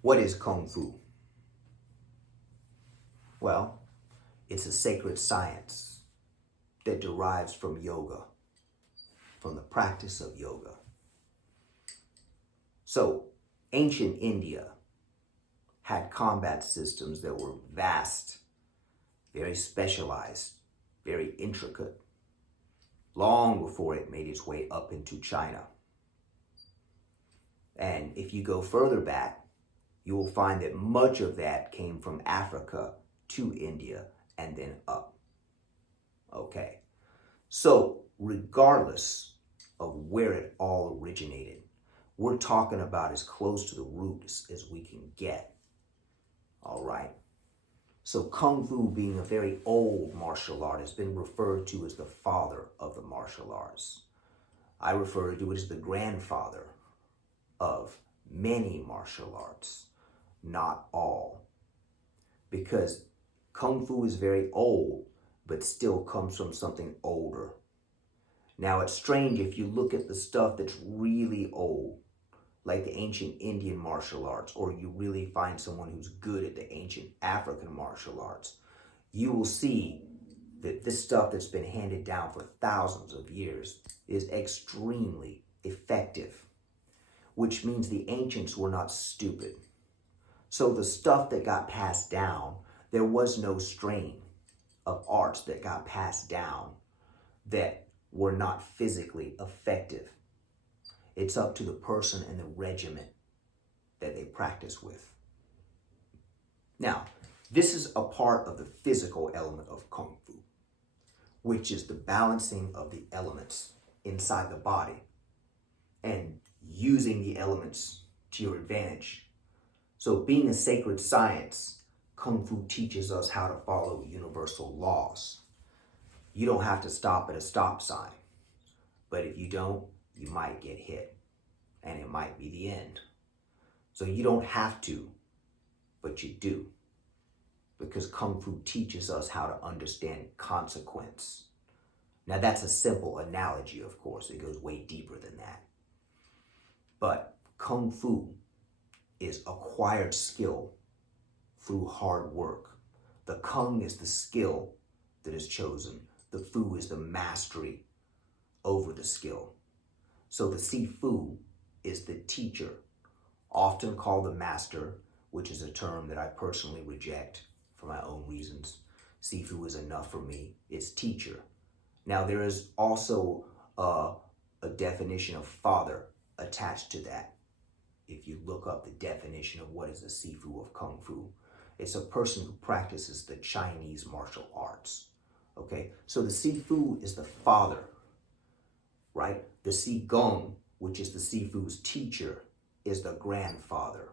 What is Kung Fu? Well, it's a sacred science that derives from yoga, from the practice of yoga. So, ancient India had combat systems that were vast, very specialized, very intricate, long before it made its way up into China. And if you go further back, you will find that much of that came from Africa to India and then up. Okay, so regardless of where it all originated, we're talking about as close to the roots as we can get. All right. So Kung Fu, being a very old martial art, has been referred to as the father of the martial arts. I refer to it as the grandfather of many martial arts, not all. Because Kung Fu is very old, but still comes from something older. Now, it's strange if you look at the stuff that's really old, like the ancient Indian martial arts, or you really find someone who's good at the ancient African martial arts, you will see that this stuff that's been handed down for thousands of years is extremely effective, which means the ancients were not stupid. So the stuff that got passed down, there was no strain of arts that got passed down that were not physically effective. It's up to the person and the regiment that they practice with. Now, this is a part of the physical element of Kung Fu, which is the balancing of the elements inside the body and using the elements to your advantage. So being a sacred science, Kung Fu teaches us how to follow universal laws. You don't have to stop at a stop sign, but if you don't, you might get hit, and it might be the end. So you don't have to, but you do, because Kung Fu teaches us how to understand consequence. Now that's a simple analogy, of course. It goes way deeper than that. But Kung Fu is acquired skill through hard work. The Kung is the skill that is chosen. The Fu is the mastery over the skill. So the Sifu is the teacher, often called the master, which is a term that I personally reject for my own reasons. Sifu is enough for me. It's teacher. Now there is also a definition of father attached to that. If you look up the definition of what is a Sifu of Kung Fu, it's a person who practices the Chinese martial arts. Okay, so the Sifu is the father, right? The Qigong, which is the Sifu's teacher, is the grandfather.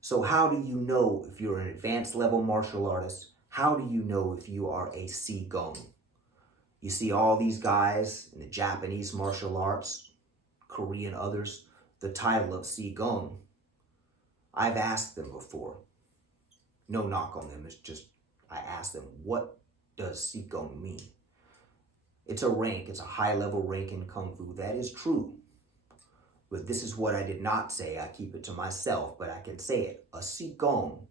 So how do you know if you're an advanced level martial artist? How do you know if you are a Qigong? You see all these guys in the Japanese martial arts, Korean, others, the title of Qigong. I've asked them before. No knock on them, it's just I asked them, what does Qigong mean? It's a rank, it's a high level rank in Kung Fu. That is true. But this is what I did not say. I keep it to myself, but I can say it. A Qigong,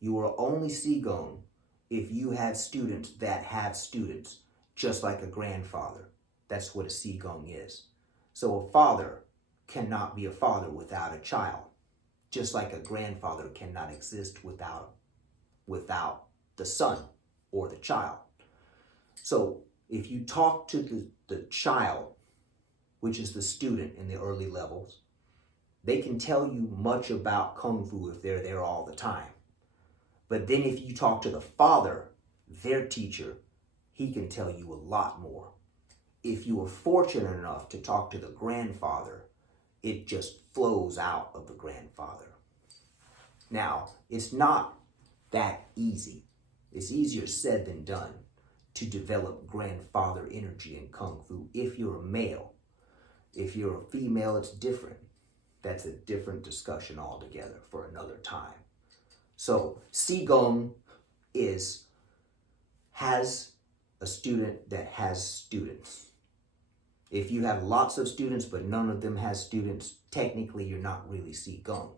you are only Qigong if you have students that have students, just like a grandfather. That's what a Qigong is. So a father cannot be a father without a child, just like a grandfather cannot exist without the son or the child. So if you talk to the child, which is the student in the early levels, they can tell you much about Kung Fu if they're there all the time. But then if you talk to the father, their teacher, he can tell you a lot more. If you are fortunate enough to talk to the grandfather, it just flows out of the grandfather. Now, it's not that easy. It's easier said than done to develop grandfather energy in Kung Fu if you're a male. If you're a female, it's different. That's a different discussion altogether for another time. So Qigong has a student that has students. If you have lots of students but none of them has students, technically you're not really Qigong.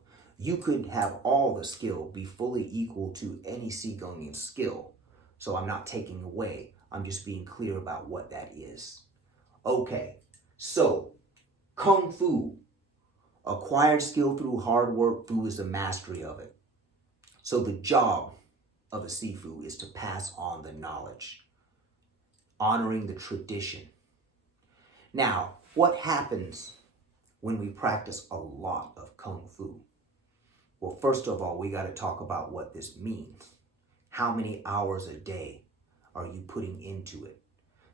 You could have all the skill be fully equal to any Qigong skill. So I'm not taking away, I'm just being clear about what that is. Okay, so Kung Fu, acquired skill through hard work, Fu is the mastery of it. So the job of a Sifu is to pass on the knowledge, honoring the tradition. Now, what happens when we practice a lot of Kung Fu? Well, first of all, we got to talk about what this means. How many hours a day are you putting into it?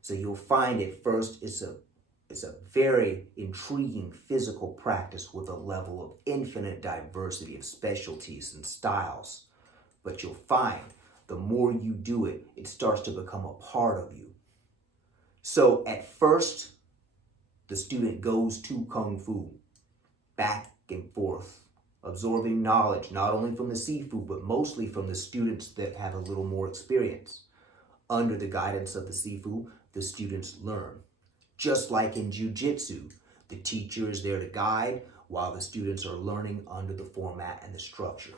So you'll find at first it's a very intriguing physical practice with a level of infinite diversity of specialties and styles. But you'll find the more you do it, it starts to become a part of you. So at first, the student goes to Kung Fu, back and forth, absorbing knowledge, not only from the Sifu, but mostly from the students that have a little more experience. Under the guidance of the Sifu, the students learn. Just like in Jiu-Jitsu, the teacher is there to guide while the students are learning under the format and the structure.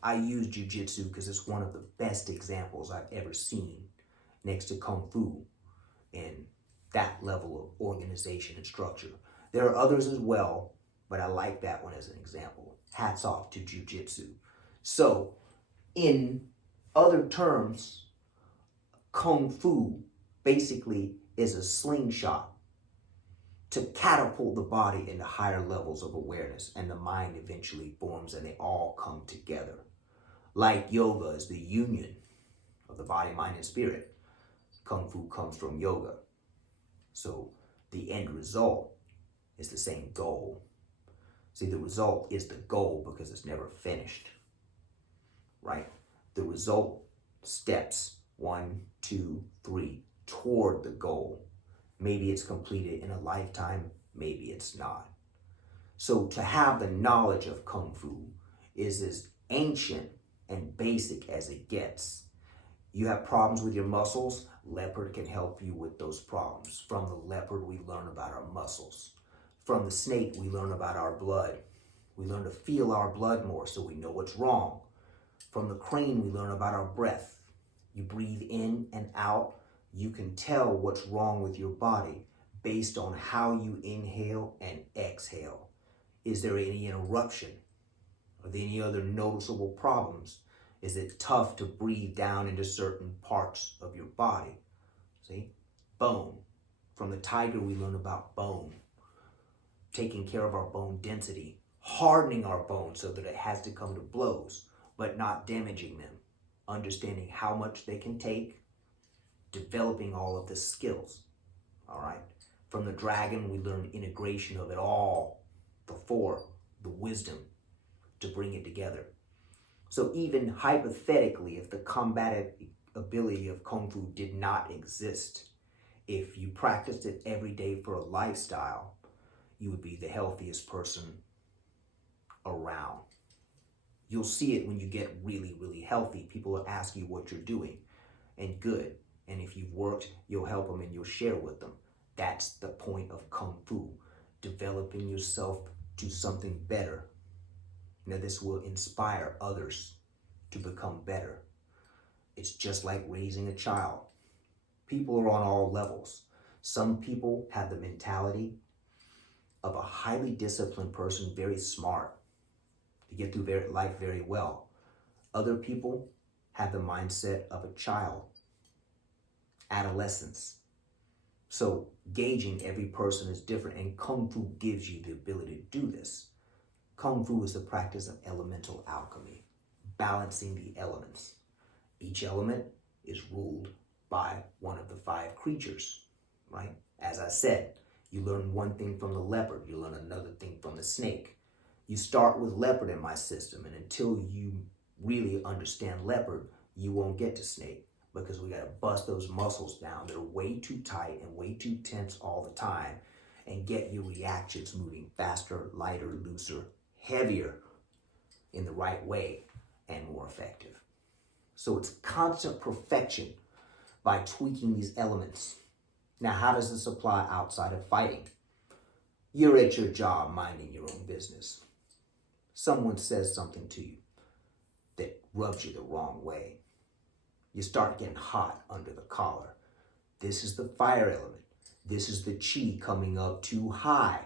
I use Jiu-Jitsu because it's one of the best examples I've ever seen next to Kung Fu in that level of organization and structure. There are others as well, but I like that one as an example. Hats off to Jiu-Jitsu. So, in other terms, Kung Fu basically is a slingshot to catapult the body into higher levels of awareness, and the mind eventually forms and they all come together. Like yoga is the union of the body, mind, and spirit. Kung Fu comes from yoga. So the end result is the same goal. See, the result is the goal because it's never finished, right? The result steps 1, 2, 3 toward the goal. Maybe it's completed in a lifetime, maybe it's not. So to have the knowledge of Kung Fu is as ancient and basic as it gets. You have problems with your muscles, leopard can help you with those problems. From the leopard, we learn about our muscles. From the snake, we learn about our blood. We learn to feel our blood more so we know what's wrong. From the crane, we learn about our breath. You breathe in and out. You can tell what's wrong with your body based on how you inhale and exhale. Is there any interruption? Are there any other noticeable problems? Is it tough to breathe down into certain parts of your body? See? Bone. From the tiger, we learn about bone. Taking care of our bone density. Hardening our bones so that it has to come to blows, but not damaging them. Understanding how much they can take. Developing all of the skills. All right? From the dragon, we learn integration of it all. The four. The wisdom to bring it together. So even hypothetically, if the combative ability of Kung Fu did not exist, if you practiced it every day for a lifestyle, you would be the healthiest person around. You'll see it when you get really, really healthy. People will ask you what you're doing, and good. And if you've worked, you'll help them and you'll share with them. That's the point of Kung Fu, developing yourself to something better. Now, this will inspire others to become better. It's just like raising a child. People are on all levels. Some people have the mentality of a highly disciplined person, very smart, to get through life very well. Other people have the mindset of a child, adolescence. So gauging every person is different, and Kung Fu gives you the ability to do this. Kung Fu is the practice of elemental alchemy, balancing the elements. Each element is ruled by one of the 5 creatures, right? As I said, you learn one thing from the leopard, you learn another thing from the snake. You start with leopard in my system, and until you really understand leopard, you won't get to snake, because we got to bust those muscles down. They're way too tight and way too tense all the time, and get your reactions moving faster, lighter, looser, heavier in the right way, and more effective. So it's constant perfection by tweaking these elements. Now, how does this apply outside of fighting? You're at your job minding your own business. someone says something to you that rubs you the wrong way. You start getting hot under the collar. This is the fire element. This is the chi coming up too high.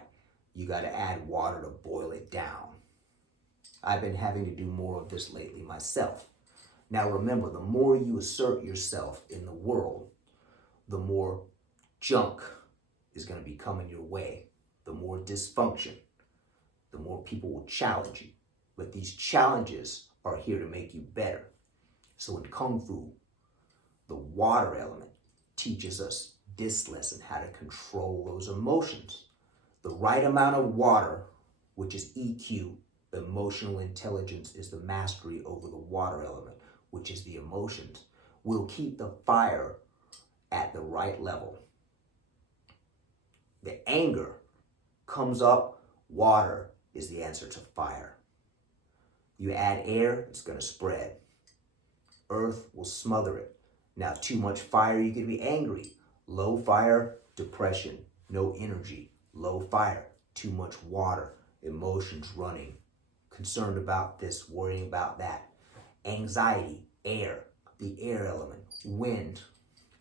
You got to add water to boil it down. I've been having to do more of this lately myself. Now remember, the more you assert yourself in the world, the more junk is going to be coming your way, the more dysfunction, the more people will challenge you. But these challenges are here to make you better. So in Kung Fu, the water element teaches us this lesson, how to control those emotions. The right amount of water, which is EQ, emotional intelligence, is the mastery over the water element, which is the emotions, will keep the fire at the right level. The anger comes up, water is the answer to fire. You add air, it's going to spread. Earth will smother it. Now, too much fire, you can be angry. Low fire, depression, no energy. Low fire, too much water, emotions running, concerned about this, worrying about that. Anxiety, air, the air element. Wind,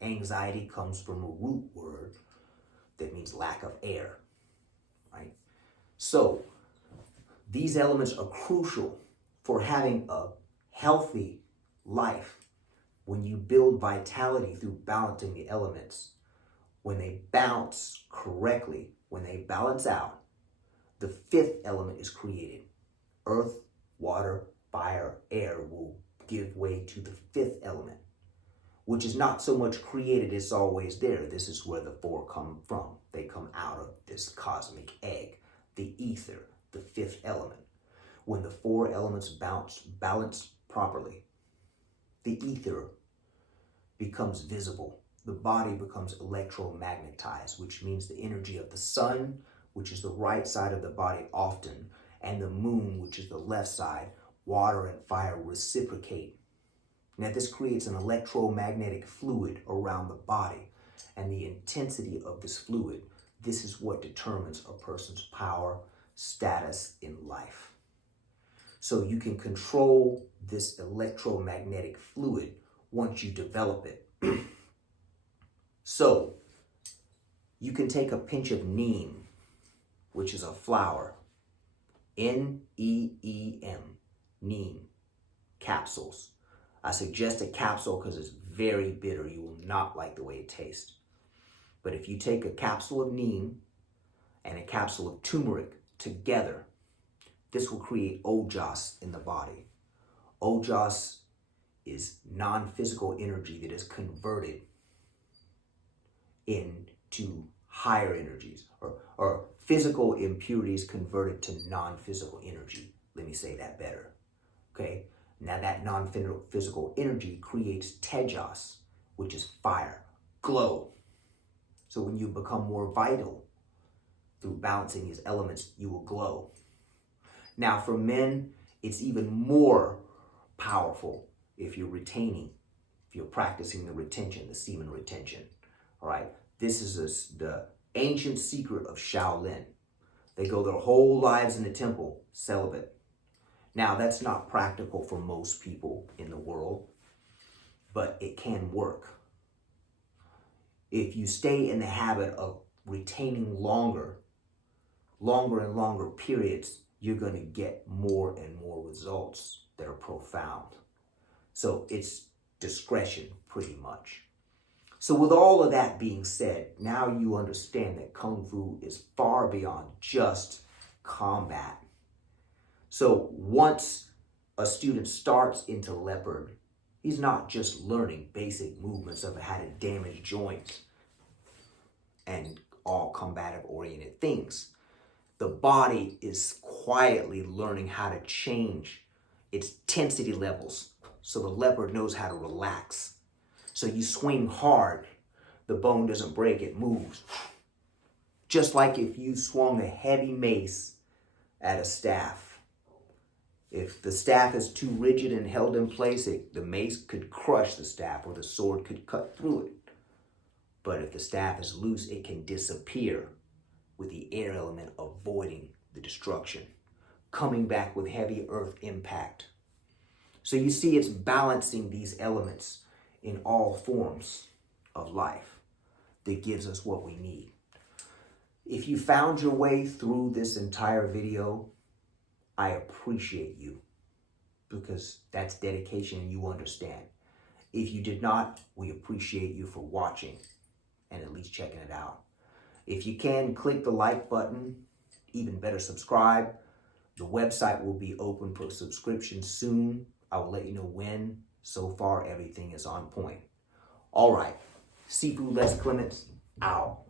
anxiety comes from a root word that means lack of air, right? So these elements are crucial for having a healthy life. When you build vitality through balancing the elements, when they balance correctly, when they balance out, the fifth element is created. Earth, water, fire, air will give way to the fifth element, which is not so much created, it's always there. This is where the four come from. They come out of this cosmic egg, the ether, the fifth element. When the four elements balance properly, the ether becomes visible. The body becomes electromagnetized, which means the energy of the sun, which is the right side of the body often, and the moon, which is the left side, water and fire reciprocate. Now this creates an electromagnetic fluid around the body, and the intensity of this fluid, this is what determines a person's power, status in life. So you can control this electromagnetic fluid once you develop it. So you can take a pinch of neem, which is a flower, N-E-E-M, neem, capsules. I suggest a capsule because it's very bitter. You will not like the way it tastes. But if you take a capsule of neem and a capsule of turmeric together, this will create ojas in the body. Ojas is non-physical energy that is converted into higher energies, or physical impurities converted to non-physical energy. Let me say that better. Okay? Now that non-physical energy creates tejas, which is fire, glow. So when you become more vital through balancing these elements, you will glow. Now for men, it's even more powerful if you're practicing the retention, the semen retention. All right, this is the ancient secret of Shaolin. They go their whole lives in the temple, celibate. Now, that's not practical for most people in the world, but it can work. If you stay in the habit of retaining longer and longer periods, you're going to get more and more results that are profound. So it's discretion, pretty much. So with all of that being said, now you understand that Kung Fu is far beyond just combat. So once a student starts into leopard, he's not just learning basic movements of how to damage joints and all combative oriented things. The body is quietly learning how to change its tensity levels so the leopard knows how to relax. So you swing hard, the bone doesn't break, it moves. Just like if you swung a heavy mace at a staff. If the staff is too rigid and held in place, the mace could crush the staff or the sword could cut through it. But if the staff is loose, it can disappear with the air element avoiding the destruction. coming back with heavy earth impact. So you see, it's balancing these elements in all forms of life that gives us what we need. If you found your way through this entire video, I appreciate you, because that's dedication and you understand. If you did not, we appreciate you for watching and at least checking it out. If you can, click the like button, even better, subscribe. The website will be open for subscription soon. I will let you know when. So far, everything is on point. All right, Seafood Les Clements, out.